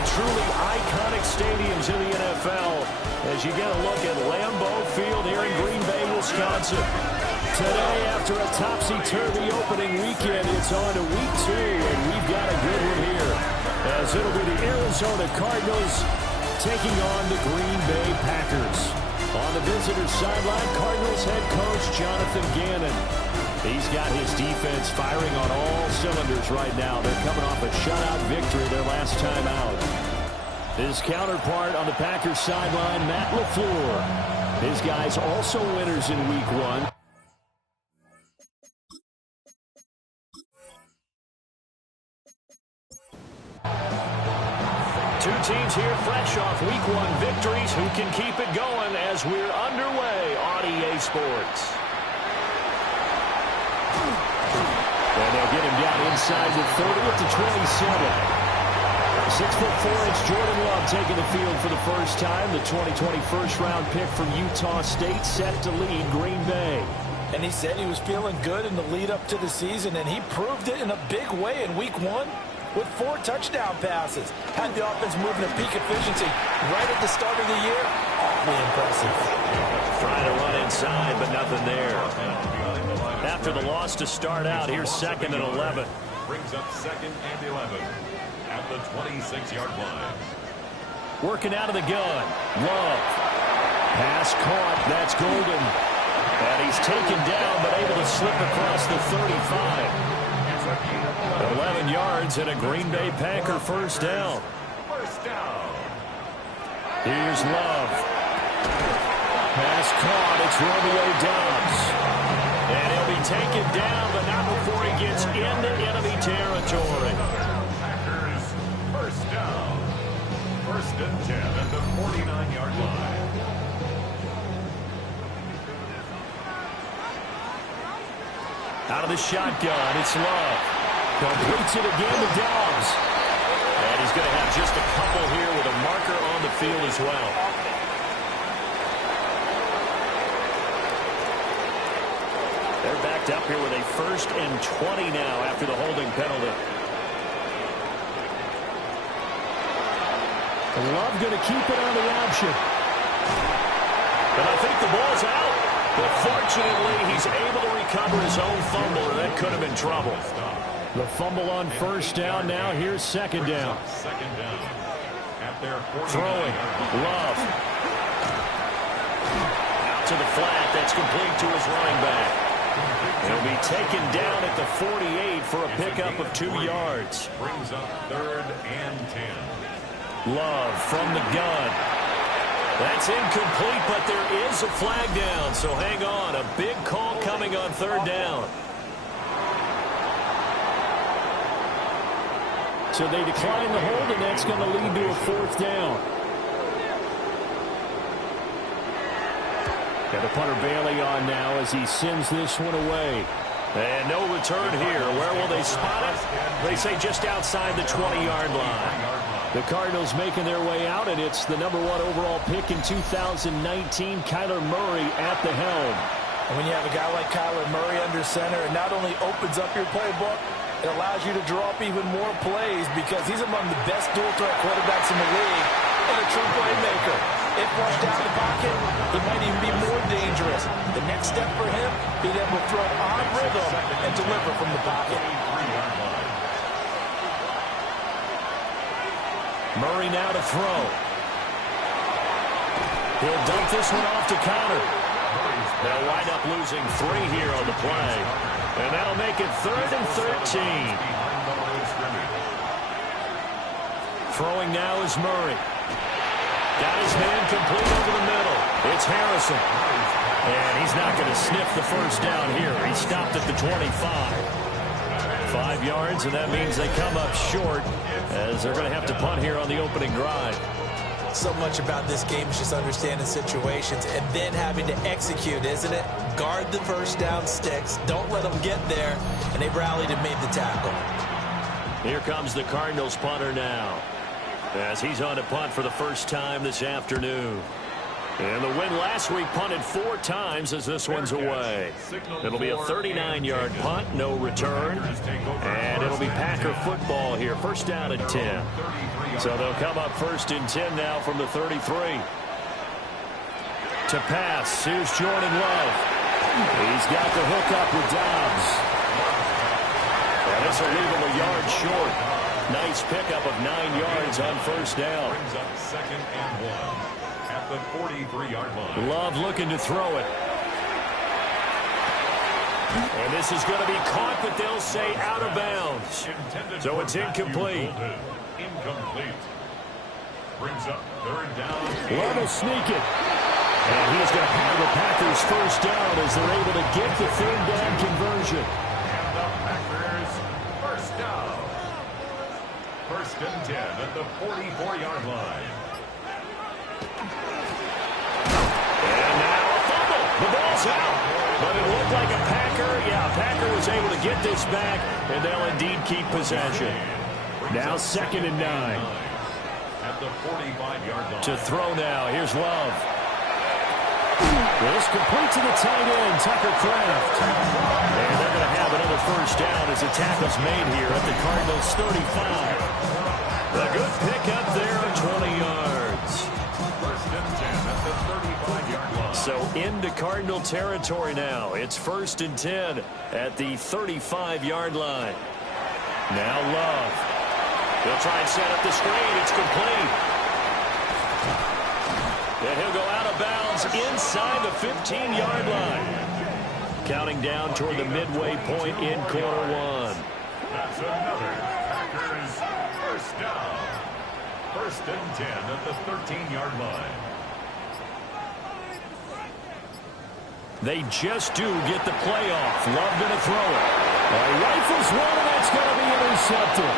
the truly iconic stadiums in the NFL as you get a look at Lambeau Field here in Green Bay, Wisconsin. Today, after a topsy-turvy opening weekend, it's on to week 2, and we've got a good one here, as it'll be the Arizona Cardinals taking on the Green Bay Packers. On the visitor's sideline, Cardinals head coach Jonathan Gannon. He's got his defense firing on all cylinders right now. They're coming off a shutout victory their last time out. His counterpart on the Packers sideline, Matt LaFleur. His guys also winners in week 1. Two teams here fresh off week 1 victories. Who can keep it going as we're underway on EA Sports? And they'll get him down inside the 30 at the 27. 6'4" Jordan Love taking the field for the first time. The 2020 first-round pick from Utah State set to lead Green Bay. And he said he was feeling good in the lead-up to the season, and he proved it in a big way in week 1 with 4 touchdown passes. Had the offense moving at peak efficiency right at the start of the year. Awfully impressive. Trying to run inside, but nothing there. After the loss to start out, here's 2nd and 11. Brings up 2nd and 11 at the 26-yard line. Working out of the gun. Love. Pass caught. That's Golden. And he's taken down, but able to slip across the 35. 11 yards and a Green Bay Packer first down. First down. Here's Love. Pass caught. It's Romeo Doubs. And he'll be taken down, but not before he gets into enemy territory. Packers first down. 1st and 10 at the 49-yard line. Out of the shotgun, it's Love. Completes it again to Doubs. And he's going to have just a couple here with a marker on the field as well. They're backed up here with a 1st and 20 now after the holding penalty. Love going to keep it on the option. And I think the ball's out. But fortunately, he's able to recover his own fumble, and that could have been trouble. The fumble on first down now. Here's 2nd down. 2nd down. At their throwing. Love. Out to the flat. That's complete to his running back. He'll be taken down at the 48 for a pickup of 2 yards. Brings up 3rd and 10. Love from the gun. That's incomplete, but there is a flag down, so hang on. A big call coming on 3rd down. So they decline the hold, and that's going to lead to a 4th down. Got the punter Bailey on now as he sends this one away. And no return here. Where will they spot it? They say just outside the 20-yard line. The Cardinals making their way out, and it's the #1 overall pick in 2019, Kyler Murray at the helm. And when you have a guy like Kyler Murray under center, it not only opens up your playbook, it allows you to draw up even more plays because he's among the best dual-threat quarterbacks in the league and a true playmaker. If flushed out of the pocket, he might even be more dangerous. The next step for him, being able to throw on rhythm and deliver from the pocket. Murray now to throw. He'll dump this one off to Conner. They'll wind up losing 3 here on the play. And that'll make it 3rd and 13. Throwing now is Murray. Got his man complete over the middle. It's Harrison. And he's not going to sniff the first down here. He stopped at the 25. 5 yards, and that means they come up short as they're going to have to punt here on the opening drive. So much about this game is just understanding situations and then having to execute, isn't it? Guard the first down sticks. Don't let them get there. And they rallied and made the tackle. Here comes the Cardinals punter now as he's on to punt for the first time this afternoon. And the win last week punted 4 times as this one's away. It'll be a 39-yard punt, no return. And it'll be Packer football here. First down and 10. So they'll come up first and 10 now from the 33. To pass, here's Jordan Love. He's got the hook up with Dobbs. And this will leave him a yard short. Nice pickup of 9 yards on first down. Brings up second and 1 at the 43-yard line. Love looking to throw it. And this is going to be caught, but they'll say out of bounds. So it's incomplete. Incomplete. Brings up third down. Love will sneak it. And he's going to have the Packers first down as they're able to get the third down conversion. And the Packers first down. First and 10 at the 44-yard line. And now a fumble. The ball's out. But it looked like a Packer. Yeah, Packer was able to get this back, and they'll indeed keep possession. Now second and 9. At the 45-yard line. To throw now. Here's Love. This complete to the tight end, Tucker Kraft. And they're going to have another first down as a tackle's made here at the Cardinals' 35. A good pickup there on 20 yards. First and 10 at the 35-yard line. So into Cardinal territory now. It's first and 10 at the 35-yard line. Now Love. He'll try and set up the screen. It's complete. And he'll go out of bounds inside the 15-yard line. Counting down toward the midway point in quarter 1. That's another Packers first down. First and 10 at the 13-yard line. They just do get the play off. Love going to throw it. Rifles one, and that's going to be intercepted.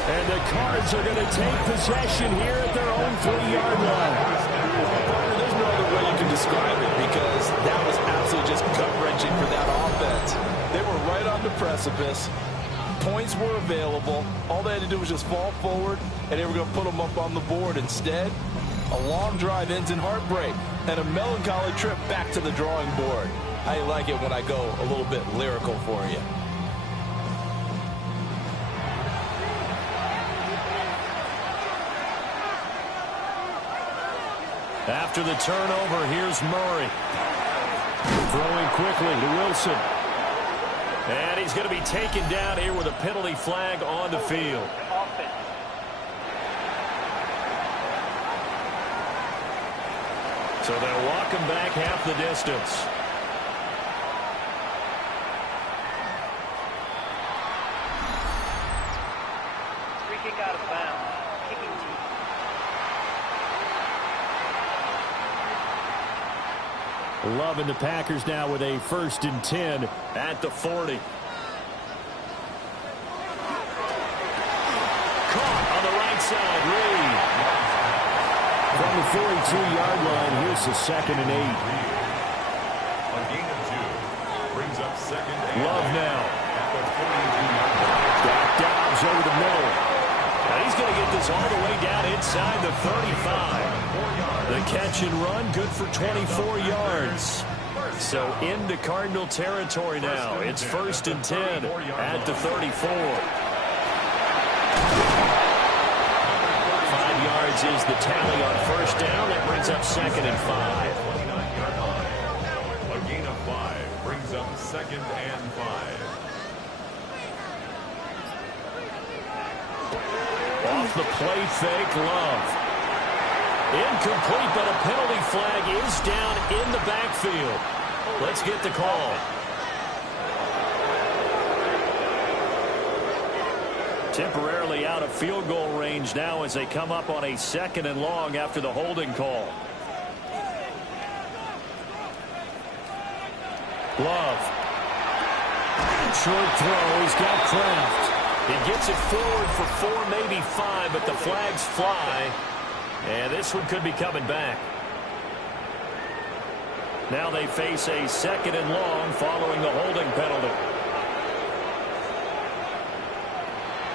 And the Cards are going to take possession here at their own 3-yard line. There's no other way you can describe it because that was absolutely just gut-wrenching for that offense. They were right on the precipice. Points were available. All they had to do was just fall forward, and they were going to put them up on the board. Instead, a long drive ends in heartbreak and a melancholy trip back to the drawing board. I like it when I go a little bit lyrical for you. After the turnover, here's Murray. Throwing quickly to Wilson. And he's going to be taken down here with a penalty flag on the field. So they'll walk him back half the distance. Free kick out of bounds. Kicking team. Love and the Packers now with a first and 10 at the 40. Caught on the right side, Reed. From the 42-yard line, here's the second and 8. A gain of 2. Brings up second and Love 8 now. at the 42-yard line. Got Dobbs over the middle. Now he's going to get this all the way down inside the 35. The catch and run, good for 24 yards. So into Cardinal territory now. It's first and 10 at the 34. 5 yards is the tally on first down. That brings up second and 5. 29-yard line. A gain of 5 brings up second and 5. Off the play fake, Love. Incomplete, but a penalty flag is down in the backfield. Let's get the call. Temporarily out of field goal range now as they come up on a second and long after the holding call. Love. Short throw. He's got Kraft. He gets it forward for 4, maybe 5, but the flags fly. And this one could be coming back. Now they face a second and long following the holding penalty.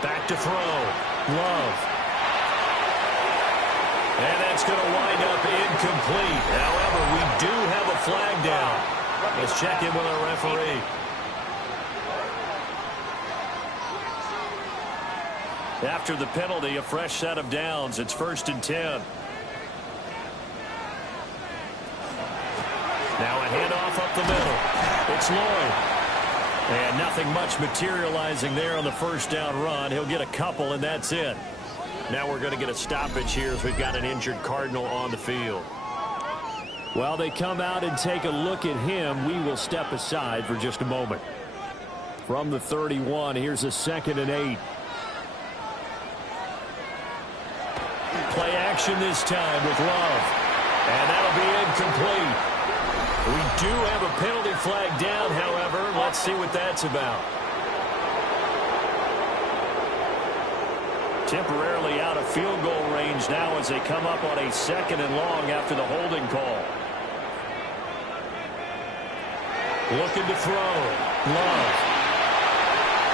Back to throw. Love. And that's going to wind up incomplete. However, we do have a flag down. Let's check in with our referee. After the penalty, a fresh set of downs. It's 1st and 10. Now a handoff up the middle. It's Lloyd. And nothing much materializing there on the first down run. He'll get a couple, and that's it. Now we're going to get a stoppage here as we've got an injured Cardinal on the field. While they come out and take a look at him, we will step aside for just a moment. From the 31, here's a 2nd and 8. Play action this time with Love. And that'll be incomplete. We do have a penalty flag down, however. Let's see what that's about. Temporarily out of field goal range now as they come up on a 2nd and long after the holding call. Looking to throw. Love.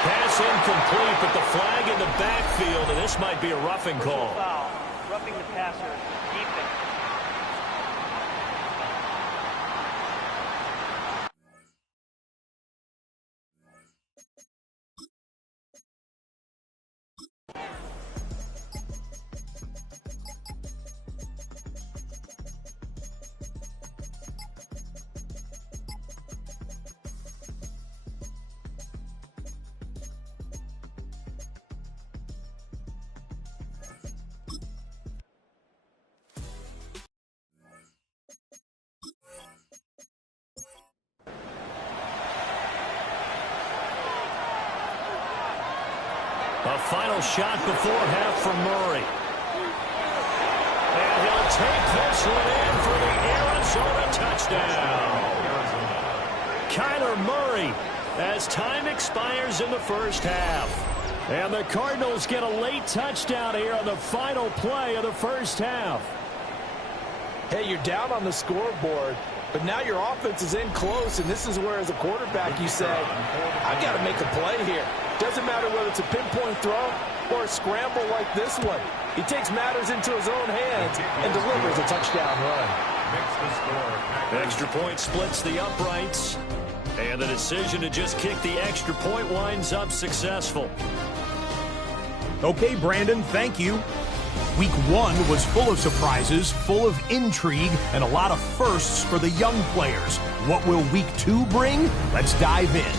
Pass incomplete, but the flag in the backfield, and this might be a roughing call. Roughing the passer. Defense. A final shot before half from Murray. And he'll take this one in for the Arizona touchdown. Kyler Murray as time expires in the first half. And the Cardinals get a late touchdown here on the final play of the first half. Hey, you're down on the scoreboard, but now your offense is in close, and this is where, as a quarterback, you say, I've got to make a play here. Doesn't matter whether it's a pinpoint throw or a scramble like this one. He takes matters into his own hands and delivers a touchdown run. Extra point splits the uprights, and the decision to just kick the extra point winds up successful. Okay, Brandon, thank you. Week 1 was full of surprises, full of intrigue, and a lot of firsts for the young players. What will Week 2 bring? Let's dive in.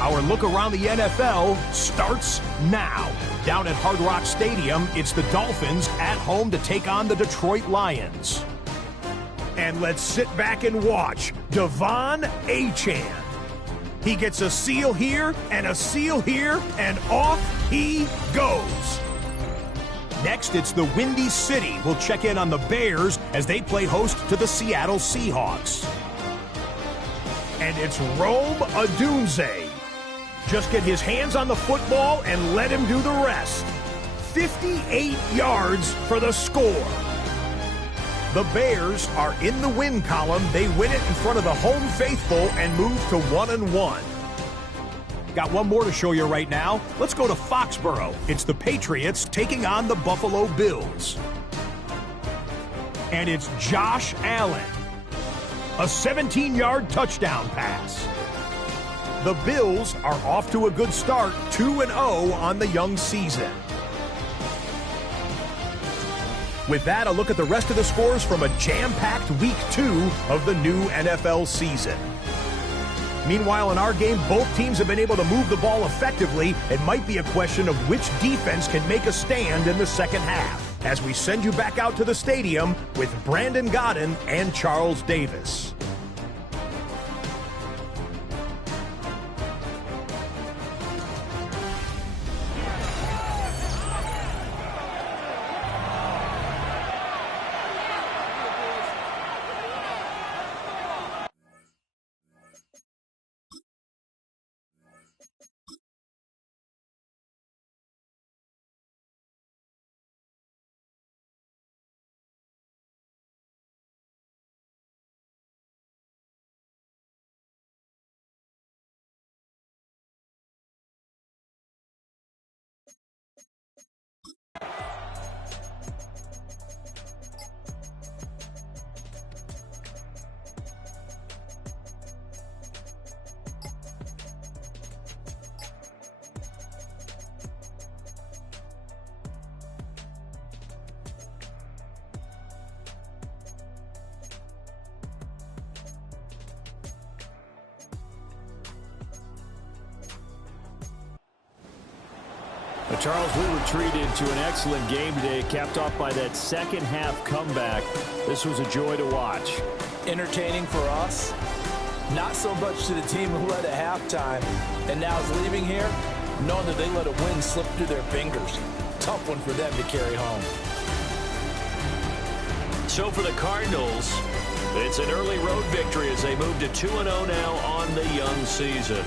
Our look around the NFL starts now. Down at Hard Rock Stadium, it's the Dolphins at home to take on the Detroit Lions. And let's sit back and watch Devon Achane. He gets a seal here and a seal here, and off he goes. Next, it's the Windy City. We'll check in on the Bears as they play host to the Seattle Seahawks. And it's Rome Odunze. Just get his hands on the football and let him do the rest. 58 yards for the score. The Bears are in the win column. They win it in front of the home faithful and move to 1-1. Got one more to show you right now. Let's go to Foxborough. It's the Patriots taking on the Buffalo Bills. And it's Josh Allen. A 17-yard touchdown pass. The Bills are off to a good start, 2-0 on the young season. With that, a look at the rest of the scores from a jam-packed Week 2 of the new NFL season. Meanwhile, in our game, both teams have been able to move the ball effectively. It might be a question of which defense can make a stand in the second half. As we send you back out to the stadium with Brandon Godden and Charles Davis. Charles, we were treated to an excellent game today, capped off by that second half comeback. This was a joy to watch. Entertaining for us, not so much to the team who led at halftime and now is leaving here, knowing that they let a win slip through their fingers. Tough one for them to carry home. So for the Cardinals, it's an early road victory as they move to 2-0 now on the young season.